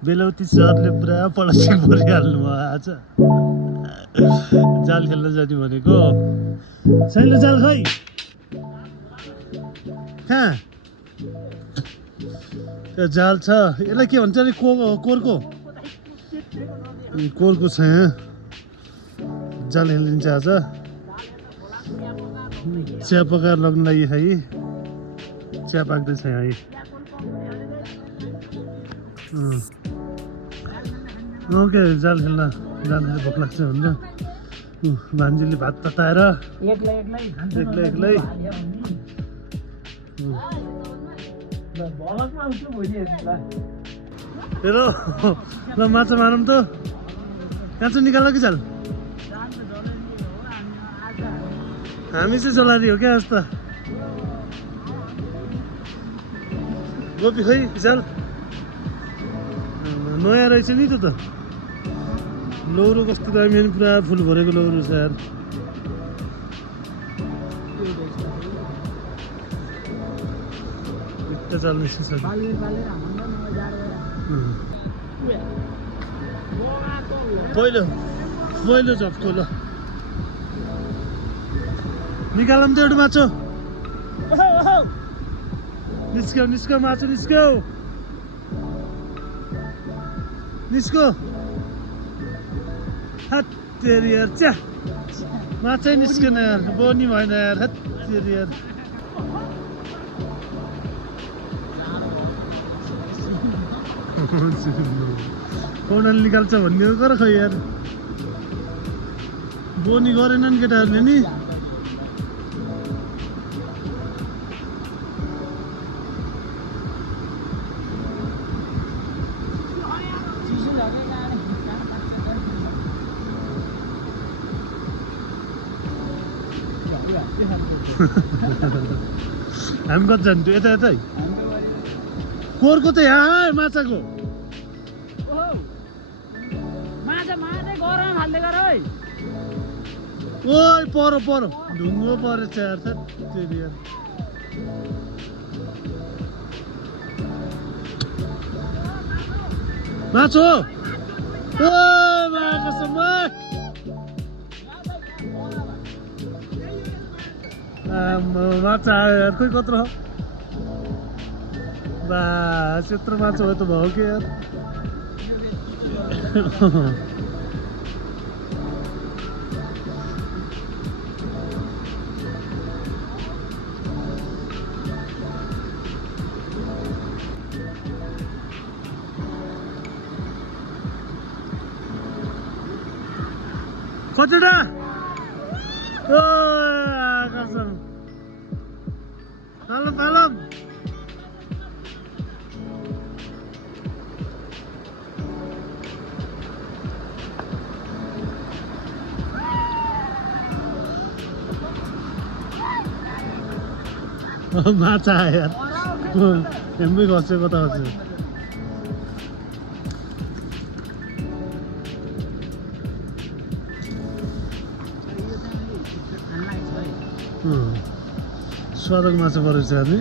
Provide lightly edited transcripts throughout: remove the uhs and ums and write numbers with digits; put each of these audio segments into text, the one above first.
बेलौती सरले पुरा पलस्टिक भरिहाल्नु भयो आज जाल खेल्न जाने भनेको छैन जाल खै कहाँ त्यो जाल छ यसलाई के भन्छ अरे कोरको कोरको छ यहाँ जाल खेलिन्छ आज चिया पकाएर लग्न लागि है चिया पाक्दैछ यहाँ ओके जाल खेल्न जाँदा भोक लाग्छ भनेर भान्जीले भात तताएर एक्लै हेलो ल माछा मारौँ त कहाँ चाहिँ निकाल्न कि जाल हामी चाहिँ चलारी हो क्या यस्ता गोपी खै जाल नयाँ रहेछ नि त लौरो कस्तो दामी नि पुरा फुल भरेको लौरो छ यार जाल निस्किन्छ पहिलो झप्को ल निकालौँ त एउटा माछो निस्क्यो माछो निस्क्यो हत्तेरी यार च्या माछै निस्केन यार बोनी भएन यार हत्तेरी यार पौडाले निकाल्छ भन्ने हो तर खै यार बोनी गरेनन् केटाहरूले नि हामी कति जान्थ्यो यता कोरको त यहाँ माछाको ओइ पर ढुङ्गो परेछ यार माछो ओ माछा आयो यार खोइ कत्रो बास यत्रो माछा हो त भयो के यार कतिवटा पालम माछा आयो यार हेम्बै खस्यो कता खस्यो स्वादको माछा परेछ नि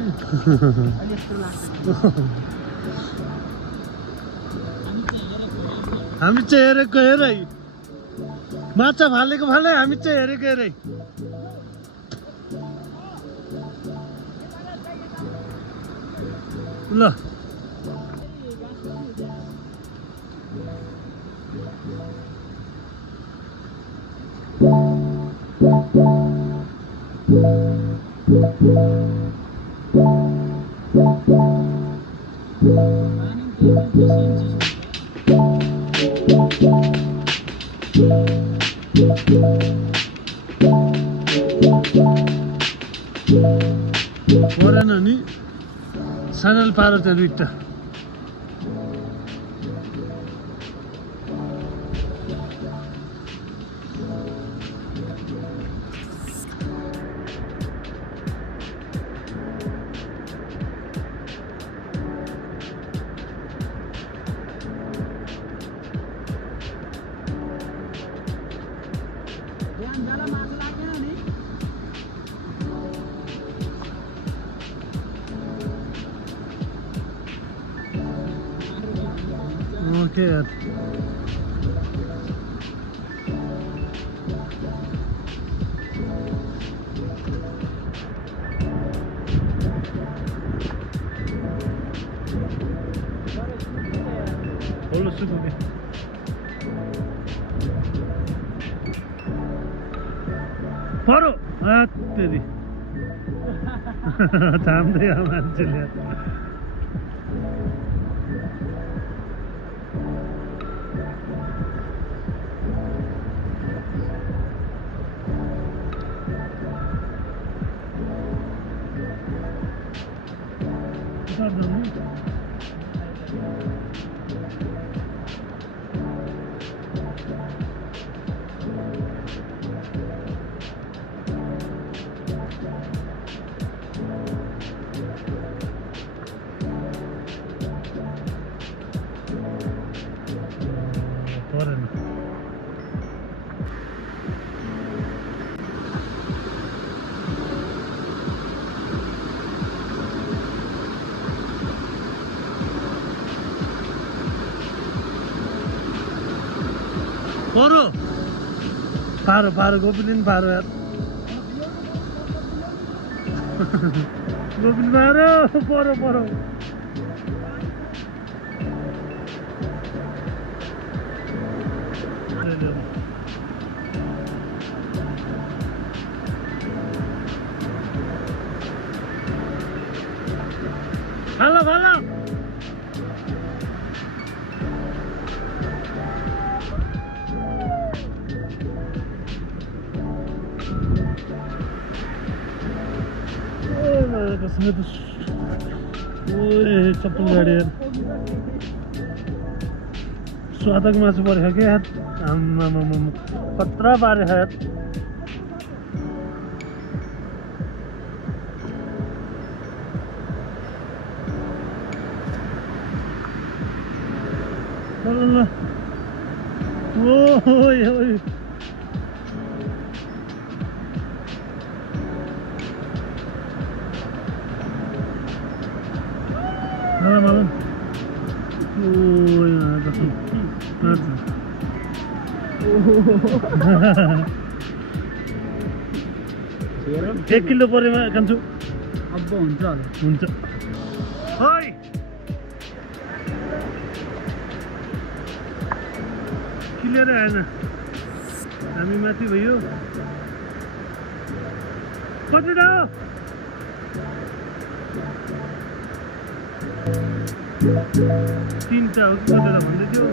हामी चाहिँ हेरेको हेरै माछा भालेको भाले हामी चाहिँ हेरेको हेरै ल परेन नि सानल पारो त्यहाँ दुईटा के यार बोलो सुनो के परो तेरी थाम्दै आ मान्छेले परो पारो पारो गोपिन पारो यार गोपिन पारो परो परो भालो भालो कसम तो ओए चप्पल गाड़ी यार स्वादक मासु परेको के यार आम्मामामा कत्रा पारे यार ल ओए ओए Malam malam. Oh ya, ada. एक किलो परेमा कान्छु अब हुन्छ हुन्छ ओइ क्लियर आएन हामी माथि भयो कति त तीनटा हो कि कतिवटा भन्दै थियो